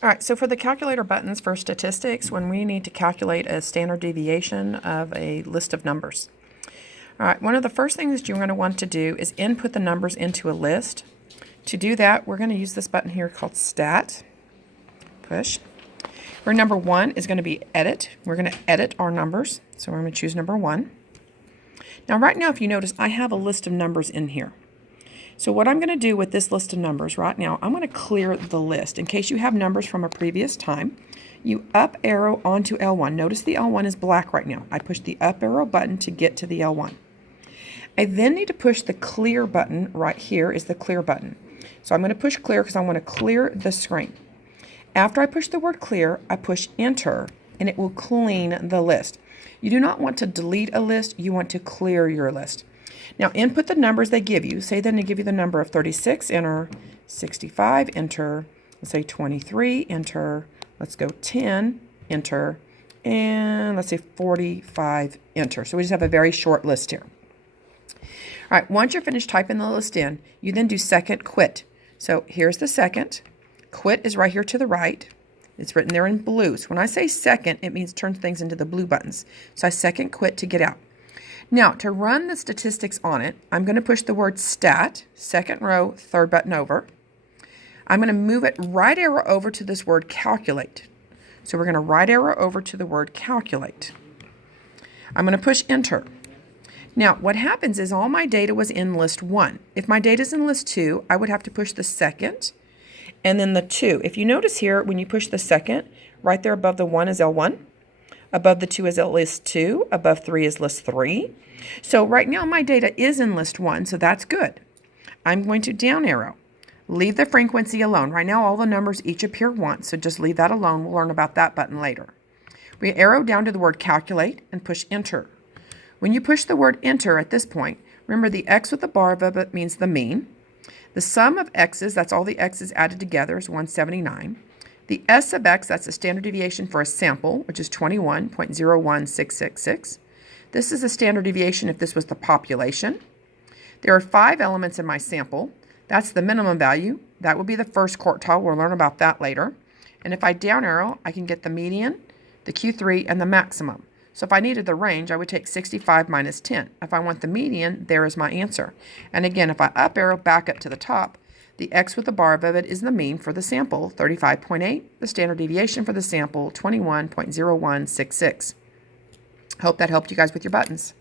All right, so for the calculator buttons for statistics, when we need to calculate a standard deviation of a list of numbers. All right, one of the first things that you're going to want to do is input the numbers into a list. To do that, we're going to use this button here called Stat. Push. Where number 1 is going to be Edit. We're going to edit our numbers, so we're going to choose number 1. Now right now, if you notice, I have a list of numbers in here. So what I'm going to do with this list of numbers right now, I'm going to clear the list. In case you have numbers from a previous time, you up arrow onto L1. Notice the L1 is black right now. I push the up arrow button to get to the L1. I then need to push the clear button. Right here is the clear button. So I'm going to push clear because I want to clear the screen. After I push the word clear, I push enter and it will clean the list. You do not want to delete a list, you want to clear your list. Now input the numbers they give you. Say then they give you the number of 36, enter, 65, enter, let's say 23, enter, let's go 10, enter, and let's say 45, enter. So we just have a very short list here. All right, once you're finished typing the list in, you then do second quit. So here's the second. Quit is right here to the right. It's written there in blue. So when I say second, it means turn things into the blue buttons. So I second quit to get out. Now, to run the statistics on it, I'm going to push the word stat, second row, third button over. I'm going to move it right arrow over to this word calculate. So we're going to right arrow over to the word calculate. I'm going to push enter. Now, what happens is all my data was in list 1. If my data is in list 2, I would have to push the second and then the 2. If you notice here, when you push the second, right there above the 1 is L1. Above the 2 is list 2. Above 3 is list 3. So right now my data is in list 1, so that's good. I'm going to down arrow. Leave the frequency alone. Right now all the numbers each appear once, so just leave that alone. We'll learn about that button later. We arrow down to the word calculate and push enter. When you push the word enter at this point, remember the X with the bar above it means the mean. The sum of x's, that's all the x's added together, is 179. The S sub x, that's the standard deviation for a sample, which is 21.01666. This is the standard deviation if this was the population. There are 5 elements in my sample. That's the minimum value. That will be the first quartile. We'll learn about that later. And if I down arrow, I can get the median, the Q3, and the maximum. So if I needed the range, I would take 65 minus 10. If I want the median, there is my answer. And again, if I up arrow back up to the top, the X with the bar above it is the mean for the sample, 35.8. The standard deviation for the sample, 21.0166. Hope that helped you guys with your buttons.